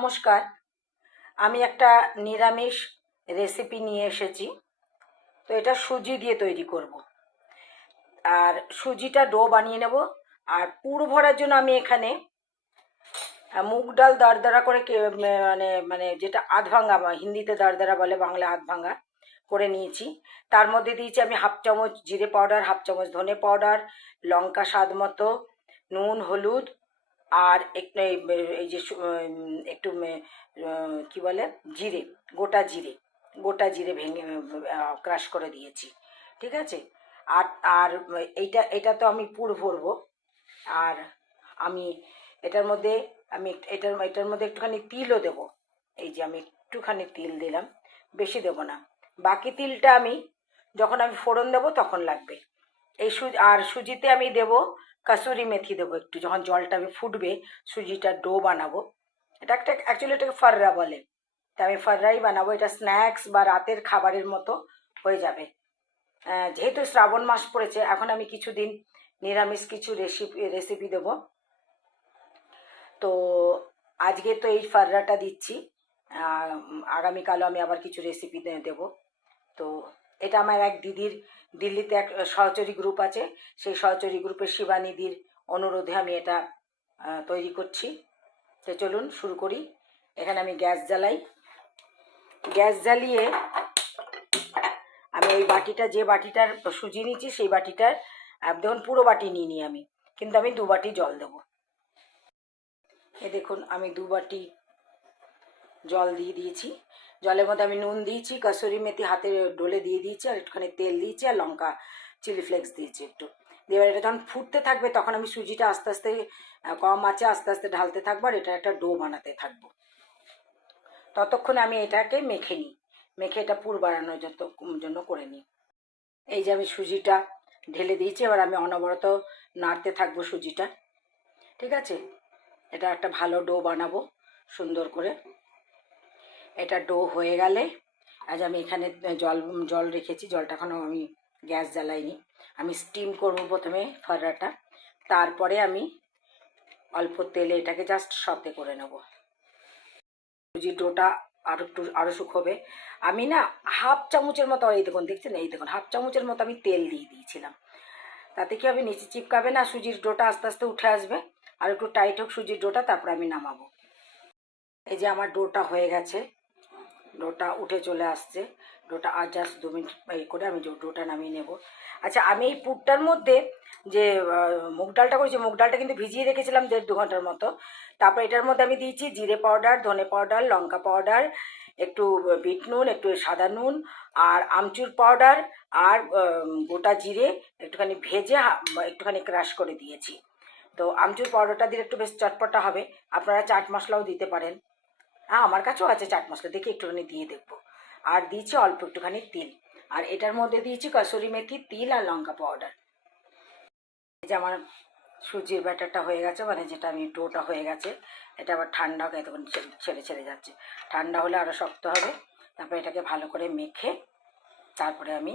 নমস্কার, আমি একটা নিরামিষ রেসিপি নিয়ে এসেছি। তো এটা সুজি দিয়ে তৈরি করব। আর সুজিটা ডো বানিয়ে নেব। আর পুর ভরার জন্য আমি এখানে মুগ ডাল দরদরা করে মানে মানে যেটা আধ ভাঙা, হিন্দিতে দরদরা বলে, বাংলা আধ ভাঙা করে নিয়েছি। তার মধ্যে দিয়েছি আমি হাফ চামচ জিরে পাউডার, হাফ চামচ ধনে পাউডার, লঙ্কা স্বাদ মতো, নুন, হলুদ, আর একটু এই যে একটু কি বলে, জিরে, গোটা জিরে, গোটা জিরে ভেঙে ক্রাশ করে দিয়েছি। ঠিক আছে। আর আর এটা তো আমি পুর ভরবো। আর আমি এটার মধ্যে এটার মধ্যে একটুখানি তিলও দেবো। এই যে আমি একটুখানি তিল দিলাম, বেশি দেবো না। বাকি তিলটা আমি যখন আমি ফোড়ন দেবো তখন লাগবে। এই সুজিতে আমি দেবো কাসুরি মেথি, দেবো একটু। যখন জলটা আমি ফুটবে, সুজিটা ডো বানাবো। এটা একটা অ্যাকচুয়ালি এটাকে ফাররা বলে, তা আমি ফাররাই বানাবো। এটা স্ন্যাক্স বা রাতের খাবারের মতো হয়ে যাবে। যেহেতু শ্রাবণ মাস পড়েছে, এখন আমি কিছুদিন নিরামিষ কিছু রেসিপি দেবো। তো আজকে তো এই ফাররাটা দিচ্ছি, আগামীকালও আমি আবার কিছু রেসিপি দেবো। তো এটা আমার এক দিদির, দিল্লিতে এক সহচরী গ্রুপ আছে, সেই সহচরী গ্রুপের শিবানীদির অনুরোধে আমি এটা তৈরি করছি। তো চলুন শুরু করি। এখানে আমি গ্যাস জ্বালাই। গ্যাস জ্বালিয়ে আমি ওই বাটিটা, যে বাটিটার সুজি নিচ্ছি সেই বাটিটার, দেখুন পুরো বাটি নিইনি আমি, কিন্তু আমি 2 বাটি জল দেবো। এ দেখুন আমি 2 বাটি জল দিয়ে দিয়েছি। জলের মধ্যে আমি নুন দিয়েছি, কাসুরি মেথি হাতে ডলে দিয়ে দিয়েছি, আর একটুখানি তেল দিয়েছি, আর লঙ্কা চিলি ফ্লেক্স দিয়েছি একটু। দিয়ে এটা যখন ফুটতে থাকবে তখন আমি সুজিটা আস্তে আস্তে কম আঁচে আস্তে আস্তে ঢালতে থাকবো, আর এটা একটা ডো বানাতে থাকবো। ততক্ষণে আমি এটাকে মেখে নিই, মেখে এটা পুর বানানোর জন্য করে নিই। এই যে আমি সুজিটা ঢেলে দিয়েছি, এবার আমি অনবরত নাড়তে থাকবো সুজিটা। ঠিক আছে। এটা একটা ভালো ডো বানাবো সুন্দর করে। এটা ডো হয়ে গেলে, আজ আমি এখানে জল রেখেছি, জলটা এখনও আমি গ্যাস জ্বালাইনি। আমি স্টিম করবো প্রথমে ফাররাটা, তারপরে আমি অল্প তেলে এটাকে জাস্ট সতে করে নেব। সুজির ডোটা আরও শুকোবে। আমি না হাফ চামচের মতো, এই দেখুন, দেখছেন, এই দেখুন হাফ চামচের মতো আমি তেল দিয়ে দিয়েছিলাম। তাতে কি হবে, নিচে চিপকাবে না, সুজির ডোটা আস্তে আস্তে উঠে আসবে। আর একটু টাইট হোক সুজির ডোটা, তারপর আমি নামাবো। এই যে আমার ডোটা হয়ে গেছে, ডোটা উঠে চলে আসছে। ডোটা আর জাস্ট 2 মিনিট করে আমি ডোটা নামিয়ে নেব। আচ্ছা, আমি এই পুরটার মধ্যে যে মুগ ডালটা করেছি, মুগ ডালটা কিন্তু ভিজিয়ে রেখেছিলাম 1.5-2 ঘন্টার মতো। তারপর এটার মধ্যে আমি দিয়েছি জিরে পাউডার, ধনে পাউডার, লঙ্কা পাউডার, একটু বিট নুন, একটু সাদা নুন, আর আমচুর পাউডার, আর গোটা জিরে একটুখানি ভেজে একটুখানি ক্রাশ করে দিয়েছি। তো আমচুর পাউডারটা দিলে একটু বেশ চটপটা হবে। আপনারা চাট মশলাও দিতে পারেন। হ্যাঁ, আমার কাছেও আছে চাট মশলা, দেখি একটুখানি দিয়ে দেখবো। আর দিয়েছি অল্প একটুখানি তিল, আর এটার মধ্যে দিয়েছি কাসুরি মেথি, তিল, আর লঙ্কা পাউডার। এই যে আমার সুজির ব্যাটারটা হয়ে গেছে, মানে যেটা আমি ডোটা হয়ে গেছে। এটা আবার ঠান্ডা হয়ে তখন ছেড়ে ছেড়ে যাচ্ছে, ঠান্ডা হলে আরও শক্ত হবে। তারপরে এটাকে ভালো করে মেখে তারপরে আমি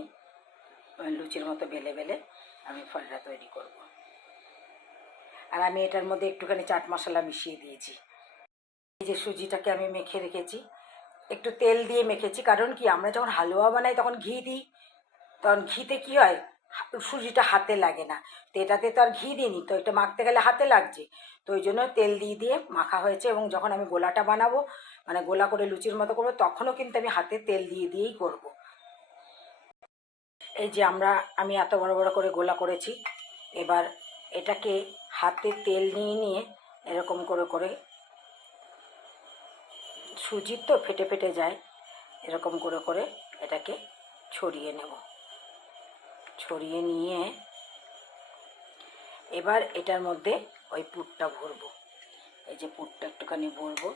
লুচির মতো বেলে বেলে আমি ফলটা তৈরি করব। আর আমি এটার মধ্যে একটুখানি চাট মশলা মিশিয়ে দিয়েছি। এই যে সুজিটাকে আমি মেখে রেখেছি, একটু তেল দিয়ে মেখেছি, কারণ কি আমরা যখন হালুয়া বানাই তখন ঘি দিই, তখন ঘিতে কি হয়, সুজিটা হাতে লাগে না। তো এটাতে তো আর ঘি দিইনি, তো এটা মাখতে গেলে হাতে লাগছে। তো ওই জন্য তেল দিয়ে দিয়ে মাখা হয়েছে। এবং যখন আমি গোলাটা বানাবো, মানে গোলা করে লুচির মতো করবো, তখনও কিন্তু আমি হাতে তেল দিয়ে দিয়েই করব। এই যে আমি এত বড় বড় করে গোলা করেছি। এবার এটাকে হাতে তেল নিয়ে নিয়ে এরকম করে করে, সুজির তো ফেটে ফেটে যায়, এরকম করে করে এটাকে ছড়িয়ে নেব। ছড়িয়ে নিয়ে এবার এটার মধ্যে ওই পুরটা ভরবো। এই যে পুরটা একটুখানি ভরবো,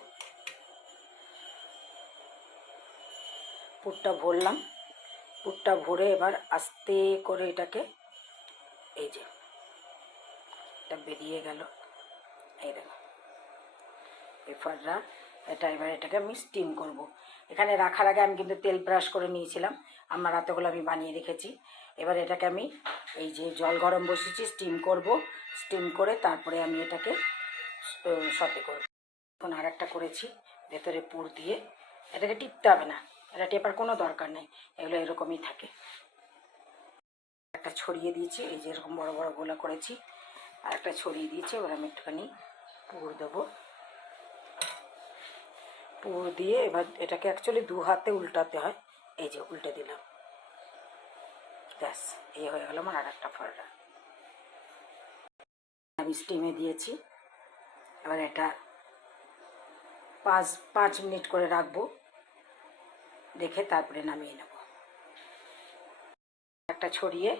পুরটা ভরলাম। পুরটা ভরে এবার আস্তে করে এটাকে, এই যে এটা বেরিয়ে গেল, এই দেখো এই ফাররা। এবার এটাকে আমি স্টিম করব। এখানে রাখার আগে আমি কিন্তু তেল ব্রাশ করে নিয়েছিলাম, আমার রাতেগুলো আমি বানিয়ে রেখেছি। এবার এটাকে আমি এই যে জল গরম বসিয়েছি, স্টিম করব। স্টিম করে তারপরে আমি এটাকে সতে করব। এখন আর একটা করেছি ভেতরে পুর দিয়ে, এটাকে টিপতে হবে না, এটা টেপার কোনো দরকার নেই, এগুলো এরকমই থাকে। একটা ছড়িয়ে দিয়েছি, এই যে এরকম বড় বড় গোলা করেছি, আর একটা ছড়িয়ে দিয়েছি। এবার আমি একটুখানি পুর দেবো, পুর দিয়ে এবার এটাকে অ্যাকচুয়ালি 2 হাতে উল্টাতে হয়, এই যে উল্টে দিলাম, ব্যাস এই হয়ে গেল আমার আর একটা ফাররা। আমি স্টিমে দিয়েছি, এবার এটা 5 মিনিট করে রাখবো, রেখে তারপরে নামিয়ে নেব। একটা ছড়িয়ে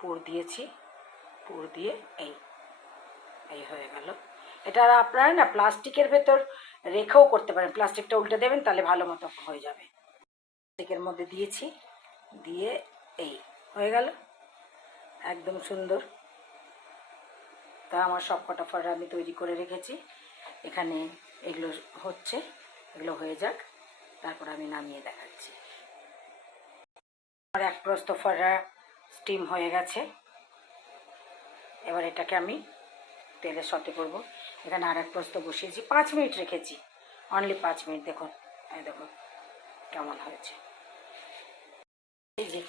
পুর দিয়েছি, পুর দিয়ে এই এই হয়ে গেল। এটা আপনারা না প্লাস্টিকের ভেতর রেখেও করতে পারেন, প্লাস্টিকটা উল্টে দেবেন তাহলে ভালো মতো হয়ে যাবে। প্লাস্টিকের মধ্যে দিয়েছি, দিয়ে এই হয়ে গেল একদম সুন্দর। তা আমার সব কটা ফাররা আমি তৈরি করে রেখেছি, এখানে এগুলো হচ্ছে, এগুলো হয়ে যাক, তারপর আমি নামিয়ে দেখাচ্ছি। আমার এক প্রস্ত ফাররা স্টিম হয়ে গেছে, এবার এটাকে আমি তেলে সতে করব। এখানে আর এক প্রস্ত বসিয়েছি, 5 মিনিট রেখেছি, অনলি 5 মিনিট। দেখুন এই দেখুন কেমন হয়েছে। এই যে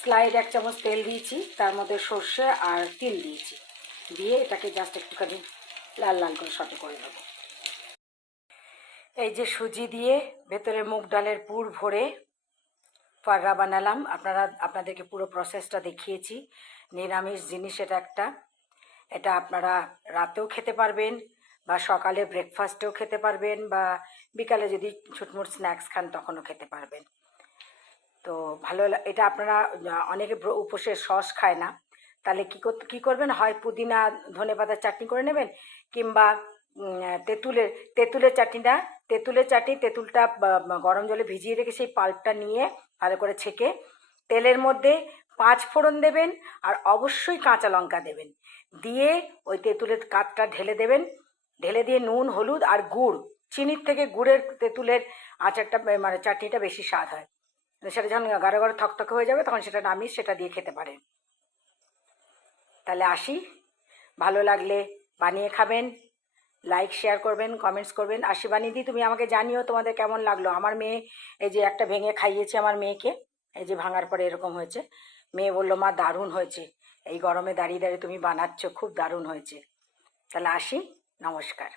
স্লাইড 1 চামচ তেল দিয়েছি, তার মধ্যে সর্ষে আর তিল দিয়েছি, দিয়ে এটাকে জাস্ট একটুখানি লাল লাল করে সতে করে নেব। এই যে সুজি দিয়ে ভেতরে মুগ ডালের পুর ভরে ফাররা বানালাম, আপনাদেরকে পুরো প্রসেসটা দেখিয়েছি। নিরামিষ জিনিস এটা একটা, এটা আপনারা রাতেও খেতে পারবেন, বা সকালে ব্রেকফাস্টেও খেতে পারবেন, বা বিকালে যদি ছুটমুট স্ন্যাক্স খান তখনও খেতে পারবেন। তো ভালো, এটা আপনারা অনেকে উপোসে সস খায় না, তাহলে কী করবেন, হয় পুদিনা ধনেপাতার চাটনি করে নেবেন, কিংবা তেঁতুলের চাটনিটা, তেঁতুলটা গরম জলে ভিজিয়ে রেখে সেই পাল্পটা নিয়ে ভালো করে ছেঁকে তেলের মধ্যে 5 ফোড়ন দেবেন, আর অবশ্যই কাঁচা লঙ্কা দেবেন, দিয়ে ওই তেঁতুলের কাঠটা ঢেলে দেবেন, ঢেলে দিয়ে নুন হলুদ আর গুড়, চিনির থেকে গুড়ের তেঁতুলের আচারটা মানে চাটনিটা বেশি স্বাদ হয়। সেটা যখন গাঢ় গাঢ় থকথকে হয়ে যাবে তখন সেটা নামিয়ে সেটা দিয়ে খেতে পারেন। তাহলে আসি, ভালো লাগলে বানিয়ে খাবেন, লাইক শেয়ার করবেন, কমেন্টস করবেন। আসি বানিয়ে তুমি আমাকে জানিও তোমাদের কেমন লাগলো। আমার মেয়ে এই যে একটা ভেঙে খাইয়েছে আমার মেয়েকে, এই যে ভাঙার পরে এরকম হয়েছে, মেয়ে বললো মা দারুণ হয়েছে, এই গরমে দাঁড়িয়ে দাঁড়িয়ে তুমি বানাচ্ছ, খুব দারুণ হয়েছে। তাহলে আসি, নমস্কার।